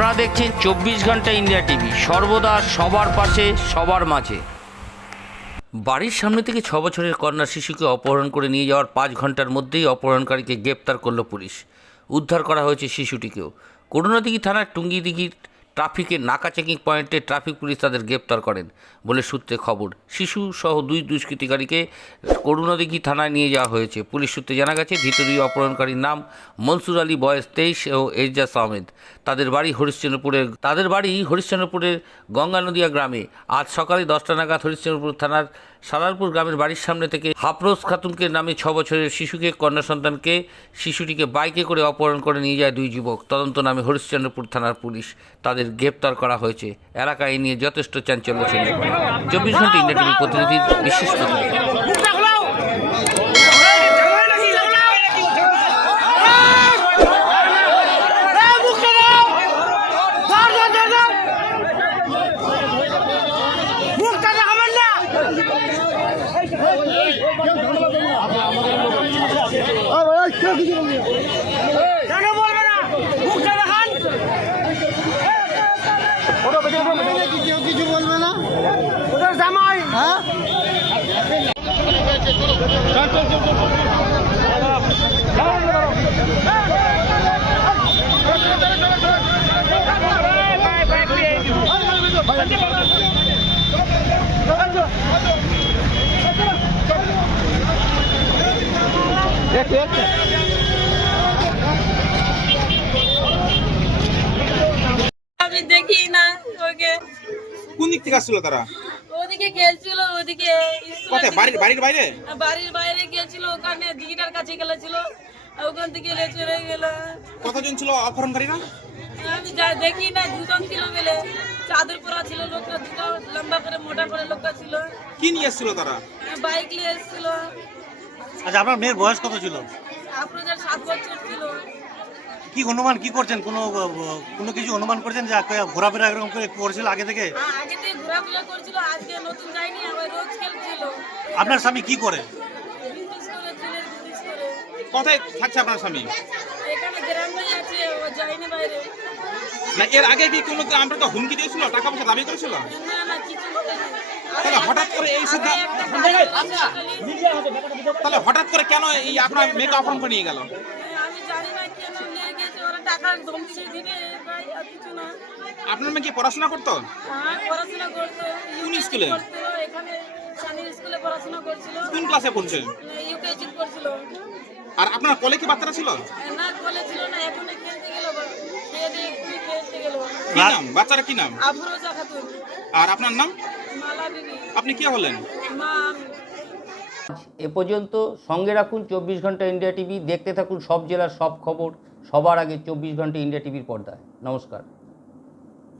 আপনারা দেখছেন চব্বিশ ঘণ্টা ইন্ডিয়া টিভি। সর্বদা সবার পাশে, সবার মাঝে। বাড়ির সামনে থেকে ছ বছরের কন্যা শিশুকে অপহরণ করে নিয়ে যাওয়ার পাঁচ ঘণ্টার মধ্যেই অপহরণকারীকে গ্রেপ্তার করল পুলিশ। উদ্ধার করা হয়েছে শিশুটিকেও। করুণাদিঘি থানার টুঙ্গিদিঘির ট্রাফিকের নাকা চেকিং পয়েন্টে ট্রাফিক পুলিশ তাদের গ্রেপ্তার করেন বলে সূত্রে খবর। শিশু সহ দুই দুষ্কৃতিকারীকে করুণাদিঘি থানায় নিয়ে যাওয়া হয়েছে। পুলিশ সূত্রে জানা গেছে ধৃত দুই অপহরণকারীর নাম মনসুর আলী, বয়স তেইশ, ও এরজাস আহমেদ। তাদের বাড়ি হরিশ্চন্দ্রপুরের, তাদের বাড়ি হরিশ্চন্দ্রপুরের গঙ্গা নদিয়া গ্রামে। আজ সকালে দশটা নাগাদ হরিশ্চন্দ্রপুর থানার সালারপুর গ্রামের বাড়ির সামনে থেকে হাফরোজ খাতুনকে নামে ছ বছরের শিশুকে, কন্যা সন্তানকে, শিশুটিকে বাইকে করে অপহরণ করে নিয়ে যায় দুই যুবক। তদন্ত নামে হরিশ্চন্দ্রপুর থানার পুলিশ তাদের গ্রেপ্তার করা হয়েছে। এলাকায় নিয়ে যথেষ্ট চাঞ্চল্য ছিল। চব্বিশ ঘণ্টা ইন্ডিয়া টিভির প্রতিনিধির বিশেষ প্রতিনিধি। কেন বলবে না মুখটা দেখান কিছু বলবে না ওদের জামাই আমি দেখি না ওকে। কোন দিক থেকে আসছিল তারা? ওদিকে খেলছিল ওদিকে কোথায়? বাড়ির বাড়ির বাইরে? বাড়ির বাইরে গেছিল ওখানে দিঘিটার কাছে গেছিল ওখান থেকে এলে চলে গেল। কতজন ছিল অপহরণকারীরা? আমি যা দেখি না দুজন ছিল বলে। চাদর পরা ছিল লোকটা দুটো লম্বা করে মোটা করে লোকটা ছিল। কি নিয়ে এসেছিল তারা? বাইক নিয়ে এসেছিল। আচ্ছা আপনার মেয়ের বয়স কত ছিল? আপনাদের সাত বছর ছিল কি অনুমান কি করছেন? কোনো কোনো কিছু অনুমান করছেন যে ঘোরাফেরা এরকম করে করছিল আগে থেকে? আগে থেকে ঘোরাফেরা করছিল আজকে নতুন যায়নি আবার রোজ খেলছিল আপনার স্বামী কি করে? কোথায় থাকছে আপনার স্বামী? এখানে গ্রামে আছে ও যায়নি বাইরে। না এর আগে কি কোনো আমরা তো হুমকি দিয়েছিল টাকা পয়সা দাবি করেছিল? না না কিছু বলেনি। তাহলে হঠাৎ করে এই সিদ্ধান্ত খালি। তাহলে হঠাৎ করে কেন এই আপনার মেয়েকে অপহরণ করে নিয়ে গেল? আমি জানি না কেন নিয়ে গেছে ওরা টাকা ধমকি দিবে ভাই আর কিছু না। আপনার মেয়ে কি পড়াশোনা করতো? হ্যাঁ পড়াশোনা করতো কোন স্কুলে? করতো, এখানে সানি স্কুলে পড়াশোনা করছিল। কোন ক্লাসে পড়ছে? আর আপনার কলে কি বাচ্চারা ছিল? না কলে ছিল না এখন কি নাম? বাচ্চারা কি নাম? খাতুন। আর আপনার নাম? মালা বিবি আপনি কে হলেন? মা এ পর্যন্ত সঙ্গে রাখুন চব্বিশ ঘণ্টা ইন্ডিয়া টিভি। দেখতে থাকুন সব জেলার সব খবর। সবার আগে চব্বিশ ঘণ্টা ইন্ডিয়া টিভির পর্দায়। নমস্কার।